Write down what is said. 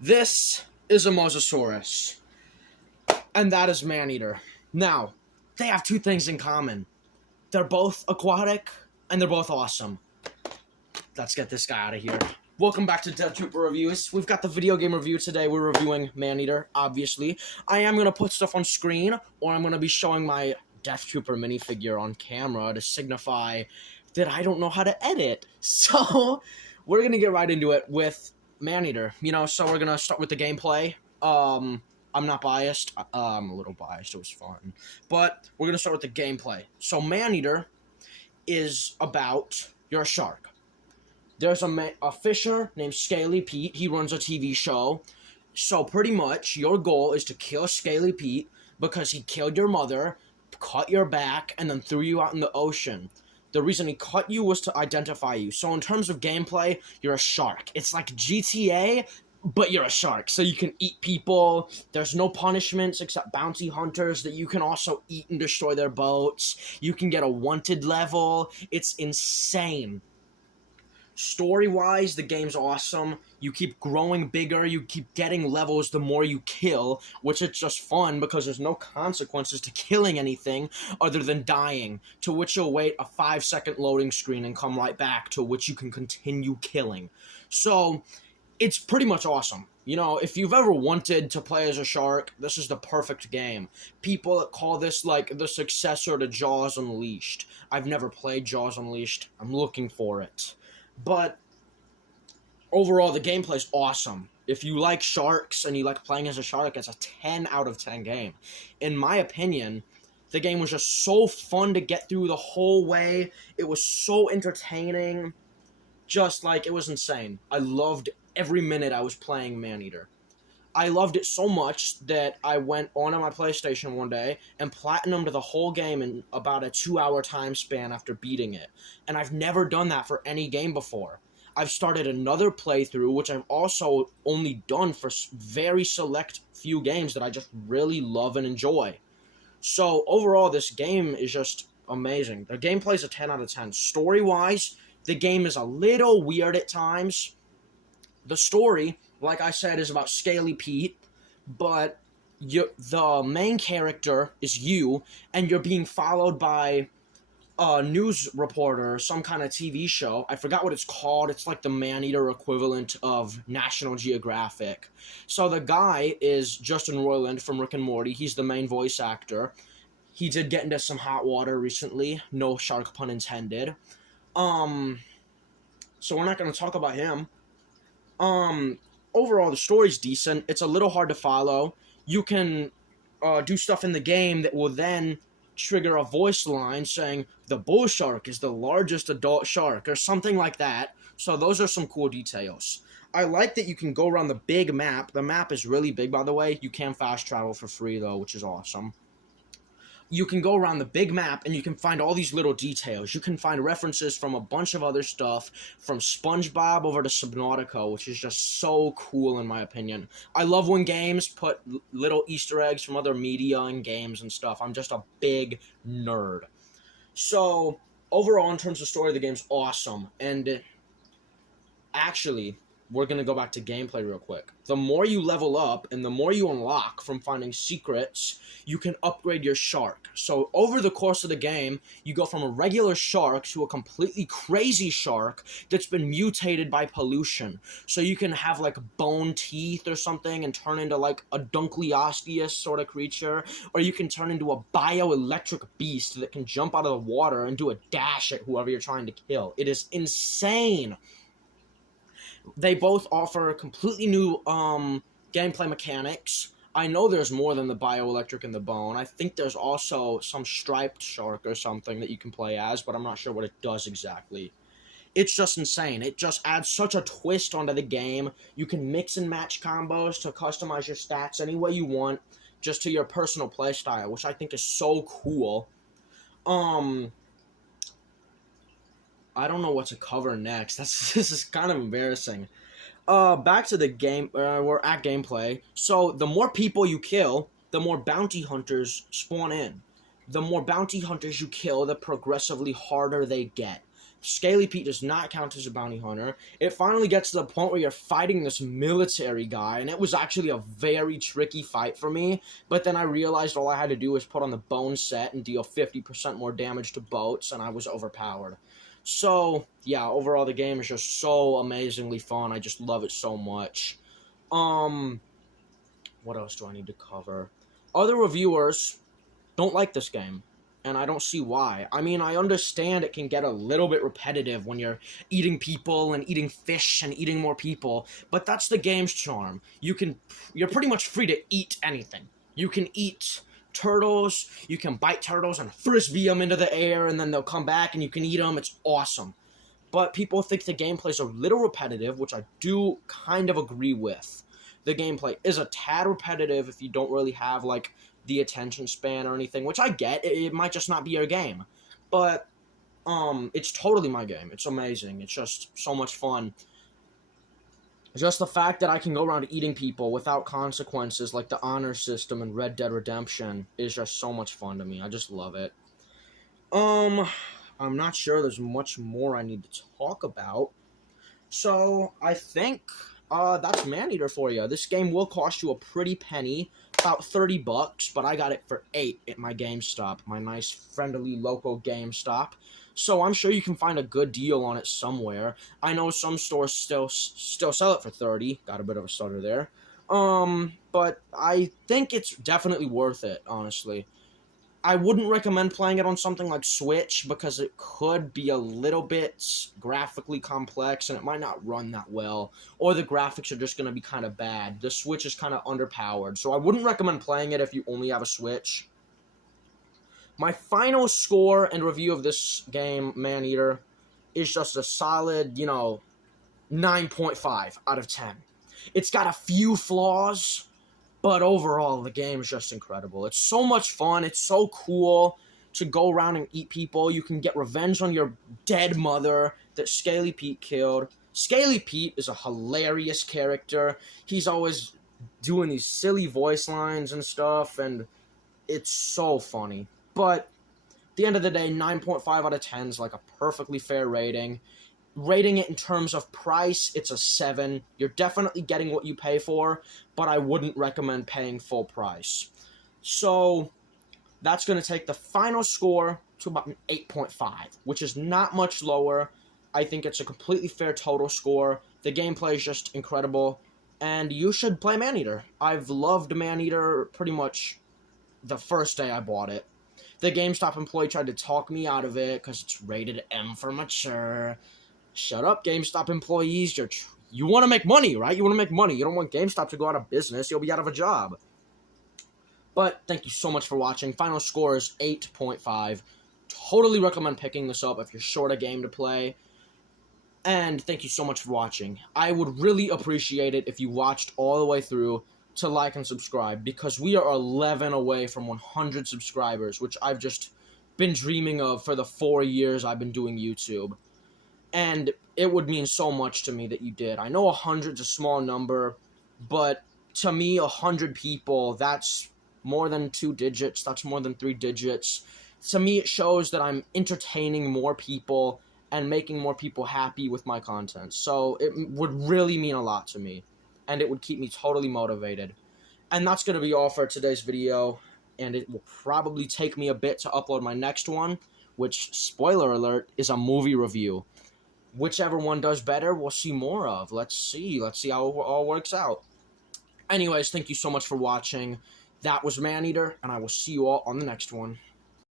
This is a Mosasaurus, and that is ManEater. Now, they have two things in common. They're both aquatic, and they're both awesome. Let's get this guy out of here. Welcome back to Death Trooper Reviews. We've got the video game review today. We're reviewing ManEater, obviously. I am going to put stuff on screen, or I'm going to be showing my Death Trooper minifigure on camera to signify that I don't know how to edit. So, we're going to get right into it with ManEater. So we're going to start with the gameplay. I'm not biased. I'm a little biased. It was fun. But we're going to start with the gameplay. So ManEater is about you're a shark. There's a fisher named Scaly Pete. He runs a TV show. So pretty much your goal is to kill Scaly Pete because he killed your mother, cut your back, and then threw you out in the ocean. The reason he cut you was to identify you. So in terms of gameplay, you're a shark. It's like GTA, but you're a shark. So you can eat people. There's no punishments except bounty hunters that you can also eat and destroy their boats. You can get a wanted level. It's insane. Story-wise, the game's awesome. You keep growing bigger, you keep getting levels the more you kill, which is just fun because there's no consequences to killing anything other than dying, to which you'll wait a 5-second loading screen and come right back, to which you can continue killing. So, it's pretty much awesome. If you've ever wanted to play as a shark, this is the perfect game. People call this like the successor to Jaws Unleashed. I've never played Jaws Unleashed. I'm looking for it. But overall, the gameplay's awesome. If you like sharks and you like playing as a shark, it's a 10 out of 10 game. In my opinion, the game was just so fun to get through the whole way. It was so entertaining. It was insane. I loved every minute I was playing ManEater. I loved it so much that I went onto my PlayStation one day and platinumed the whole game in about a 2-hour time span after beating it. And I've never done that for any game before. I've started another playthrough, which I've also only done for very select few games that I just really love and enjoy. So overall, this game is just amazing. The gameplay's a 10 out of 10. Story-wise, the game is a little weird at times. The story, like I said, is about Scaly Pete, but the main character is you, and you're being followed by a news reporter, some kind of TV show. I forgot what it's called. It's like the ManEater equivalent of National Geographic. So the guy is Justin Roiland from Rick and Morty. He's the main voice actor. He did get into some hot water recently. No shark pun intended. So we're not going to talk about him. Overall, the story's decent. It's a little hard to follow. You can do stuff in the game that will then trigger a voice line saying, the bull shark is the largest adult shark, or something like that. So those are some cool details. I like that you can go around the big map. The map is really big, by the way. You can fast travel for free, though, which is awesome. You can go around the big map and you can find all these little details. You can find references from a bunch of other stuff, from SpongeBob over to Subnautica, which is just so cool in my opinion. I love when games put little Easter eggs from other media and games and stuff. I'm just a big nerd. So, overall, in terms of story, the game's awesome. And actually, we're going to go back to gameplay real quick. The more you level up and the more you unlock from finding secrets, you can upgrade your shark. So over the course of the game, you go from a regular shark to a completely crazy shark that's been mutated by pollution. So you can have like bone teeth or something and turn into like a Dunkleosteus sort of creature. Or you can turn into a bioelectric beast that can jump out of the water and do a dash at whoever you're trying to kill. It is insane. They both offer completely new gameplay mechanics. I know there's more than the bioelectric and the bone. I think there's also some striped shark or something that you can play as, but I'm not sure what it does exactly. It's just insane. It just adds such a twist onto the game. You can mix and match combos to customize your stats any way you want, just to your personal playstyle, which I think is so cool. I don't know what to cover next. This is kind of embarrassing. Back to the game. We're at gameplay. So the more people you kill, the more bounty hunters spawn in. The more bounty hunters you kill, the progressively harder they get. Scaly Pete does not count as a bounty hunter. It finally gets to the point where you're fighting this military guy, and it was actually a very tricky fight for me, but then I realized all I had to do was put on the bone set and deal 50% more damage to boats, and I was overpowered. So, yeah, overall the game is just so amazingly fun. I just love it so much. What else do I need to cover? Other reviewers don't like this game, and I don't see why. I mean, I understand it can get a little bit repetitive when you're eating people and eating fish and eating more people, but that's the game's charm. You're pretty much free to eat anything. You can eat turtles, you can bite turtles and frisbee them into the air, and then they'll come back and you can eat them. It's awesome. But people think the gameplay's a little repetitive, which I do kind of agree with. The gameplay is a tad repetitive if you don't really have, like, the attention span or anything, which I get. It might just not be your game. But, it's totally my game. It's amazing. It's just so much fun. Just the fact that I can go around eating people without consequences, like the honor system in Red Dead Redemption, is just so much fun to me. I just love it. I'm not sure there's much more I need to talk about. So, I think, that's ManEater for you. This game will cost you a pretty penny, about $30, but I got it for $8 at my GameStop, my nice, friendly, local GameStop. So I'm sure you can find a good deal on it somewhere. I know some stores still sell it for $30. Got a bit of a stutter there. But I think it's definitely worth it, honestly. I wouldn't recommend playing it on something like Switch because it could be a little bit graphically complex and it might not run that well, or the graphics are just going to be kind of bad. The Switch is kind of underpowered, so I wouldn't recommend playing it if you only have a Switch. My final score and review of this game, ManEater, is just a solid, 9.5 out of 10. It's got a few flaws, but overall, the game is just incredible. It's so much fun. It's so cool to go around and eat people. You can get revenge on your dead mother that Scaly Pete killed. Scaly Pete is a hilarious character. He's always doing these silly voice lines and stuff, and it's so funny. But at the end of the day, 9.5 out of 10 is like a perfectly fair rating. Rating it in terms of price, it's a 7. You're definitely getting what you pay for, but I wouldn't recommend paying full price. So that's going to take the final score to about an 8.5, which is not much lower. I think it's a completely fair total score. The gameplay is just incredible, and you should play ManEater. I've loved ManEater pretty much the first day I bought it. The GameStop employee tried to talk me out of it because it's rated M for mature. Shut up, GameStop employees. You want to make money, right? You want to make money. You don't want GameStop to go out of business. You'll be out of a job. But thank you so much for watching. Final score is 8.5. Totally recommend picking this up if you're short a game to play. And thank you so much for watching. I would really appreciate it if you watched all the way through to like and subscribe, because we are 11 away from 100 subscribers, which I've just been dreaming of for the 4 years I've been doing YouTube. And it would mean so much to me that you did. I know 100's a small number, but to me, 100 people, that's more than 2 digits. That's more than 3 digits. To me, it shows that I'm entertaining more people and making more people happy with my content. So it would really mean a lot to me, and it would keep me totally motivated. And that's going to be all for today's video, and it will probably take me a bit to upload my next one, which, spoiler alert, is a movie review. Whichever one does better, we'll see more of. Let's see how it all works out. Anyways, thank you so much for watching. That was ManEater, and I will see you all on the next one.